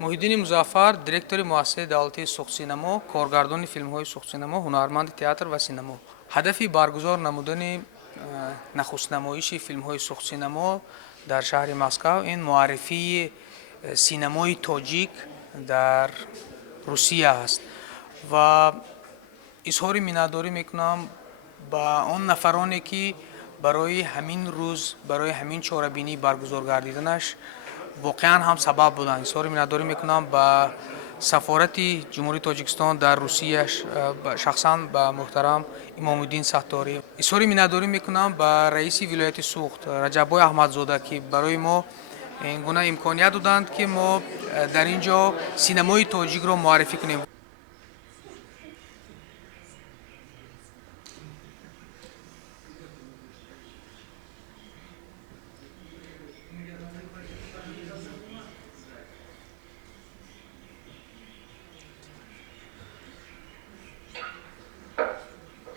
Муҳиддини Музаффар директори муассисаи давлатии сухсинамо, коргардони филмҳои сухсинамо, ҳунарманди театр ва синамо. Ҳадафи баргузор намудани нахустнамоиши филмҳои сухсинамо дар шаҳри Москав ин муаррифии синамои тоҷик дар Русия аст ва изҳори миннатдорӣ мекунам ба он нафароне ки барои ҳамин рӯз, барои ҳамин чорабинӣ баргузор гардиданаш воқеан ҳам сабаб буданд. Изҳори миннатдорӣ мекунам ба сафорати ҷумҳурии Тоҷикистон дар Русия, шахсан ба муҳтарам Имомуддин Сатторӣ. Изҳори миннатдорӣ мекунам ба раиси вилояти Суғд Раҷаббой Аҳмадзода, ки барои мо ин гуна имконият доданд, ки мо дар ин ҷо синамои тоҷикро муаррифӣ кунем.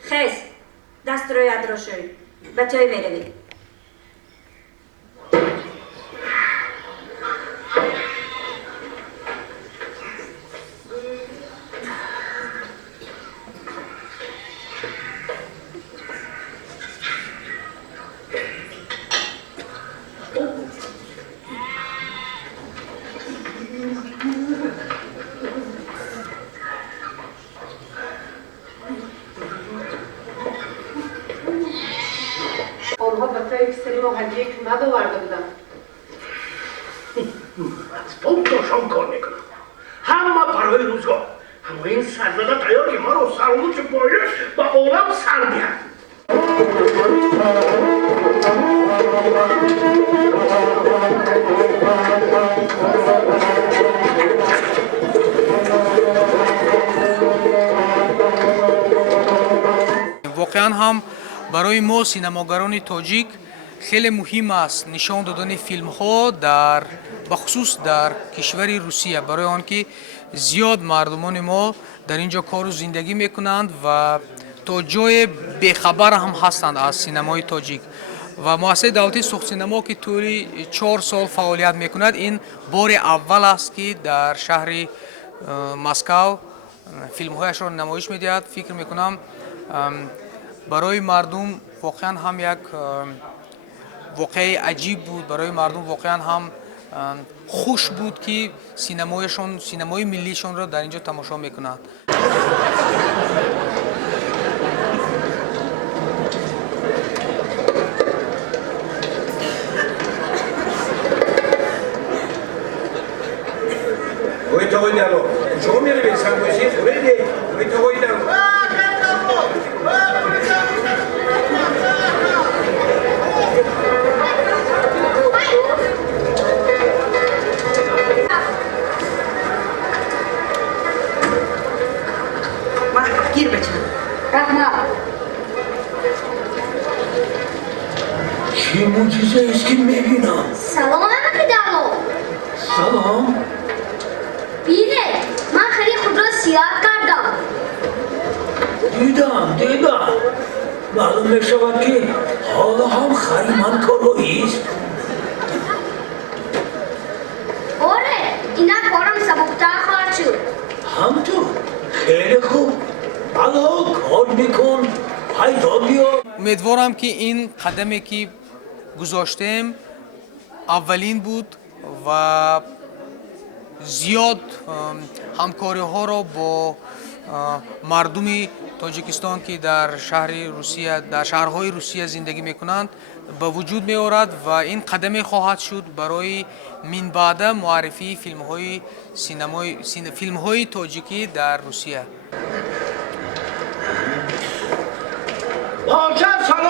خیز دست روی ادراشوی بچه های میروید آنها به طریق سری ما هدیه کمد آورده بودن. صبح تا شام کار میکنم همه برای روزگار اما این سرزده تیار که ما رو سرموچ پایه به عالم سر بیاد воқеан ҳам барои мо синамогарони тоҷик хеле муҳим аст нишон додани филмҳо бахусус дар кишвари Русия, барои он ки зиёд мардумони мо дар ин ҷо кору зиндагӣ мекунанд ва то ҷое бехабар ҳам ҳастанд аз синамои тоҷик. Ва муассисаи давлатии сухсинамо ки тӯли 4 сол фаъолият мекунад, ин бори аввал аст ки дар шаҳри Москав филмҳояшро намоиш медиҳад. Фикр мекунам барои мардум воқеан ҳам як воқеаи аҷиб буд, барои мардум воқеан ҳам хуш буд ки синамои миллишонро дар ин ҷо тамошо мекунанд. گیر بچه رحمه چه معجزه است که میبینم سلام آقا پدرو. سلام بیره من خیلی خود را سیاه کردم. دیدم معلوم میشود که حالا هم خریمن کارایی است آره اینا کارم سبکتر خواهد شد. همطور خیلی خوب الان کار میکن پیدا بیار. امیدوارم که این قدمی که گذاشتیم اولین بود و زیاد همکاری ها را با مردم تاجیکستان که در شهرهای روسیه زندگی میکنند به وجود می آورد و این قدمی خواهد شد برای من بعد معرفی فیلم‌های تاجیکی در روسیه. با چند سال